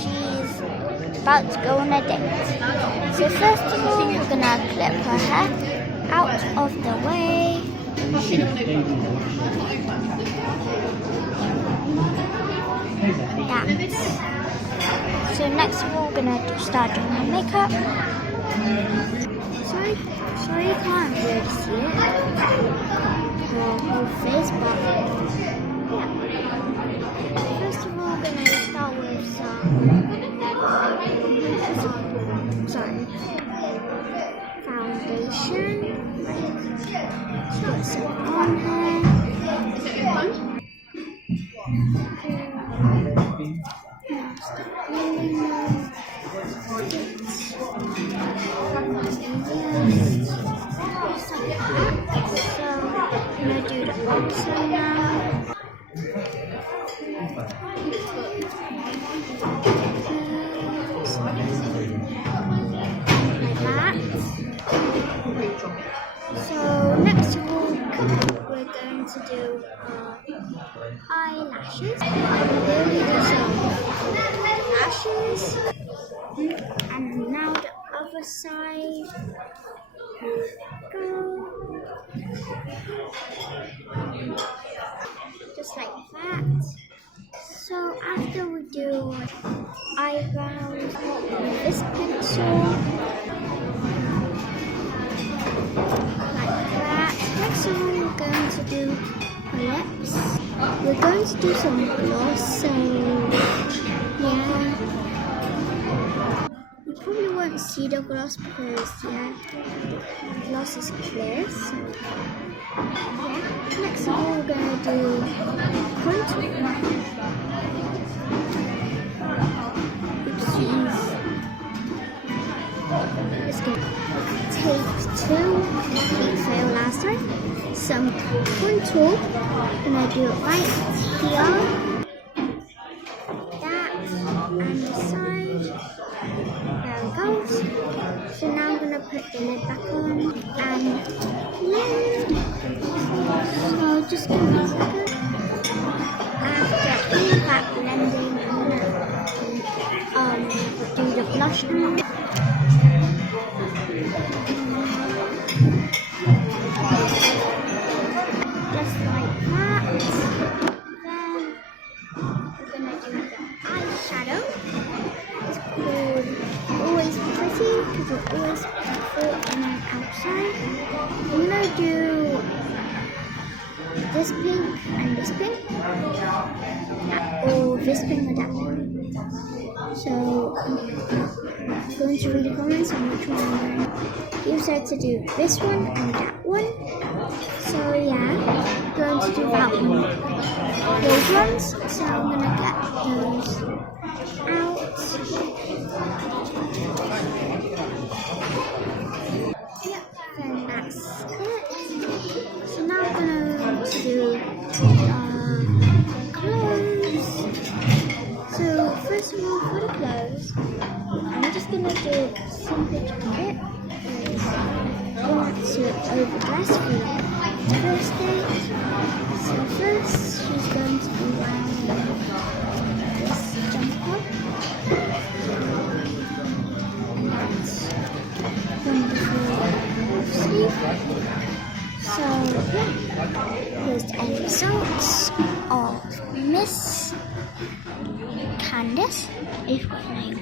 she's about to go on a date. So first of all, we're gonna clip her hair out of the way. That. So next of all, we're gonna start doing her makeup. Sorry you can't really see it. Her whole face, but yeah. First of all, we're gonna start with some foundation. Put some on her. So next of all, we're going to do eyelashes. I'm going to do some lashes, and now the other side. Go. Just like that. So after we do eyebrows with this pencil, like that. Next one we're going to do lips. We're going to do some gloss, so yeah. You probably won't see the gloss because yeah, the gloss is clear, so yeah. Next of all, we're going to do contour. Oopsies. Let's go. Take two, failed last time. Some contour. Gonna do it right here. That and the side. There it goes. So now I'm gonna put the lid back on and blend. So just give me a second. After all that blending, I'm gonna do the blush now. Just like that. Then we're gonna do the eyeshadow. It's called Always Pretty because it's always beautiful and then outside. I'm gonna do this pink and this pink, or this pink or that one. So I'm going to read the comments on which one I'm going. You said to do this one and that one. So yeah, I'm going to do that one. Those ones. So I'm gonna get those out. Yep, then that's it. So now I'm going to do clothes. So first of all, for the clothes, I'm just gonna do simple jacket. I want to overdress for the first date. So first, she's going to be wearing this jumper. That's wonderful sleeve. So yeah, here's the end results of Miss Candice, if her name.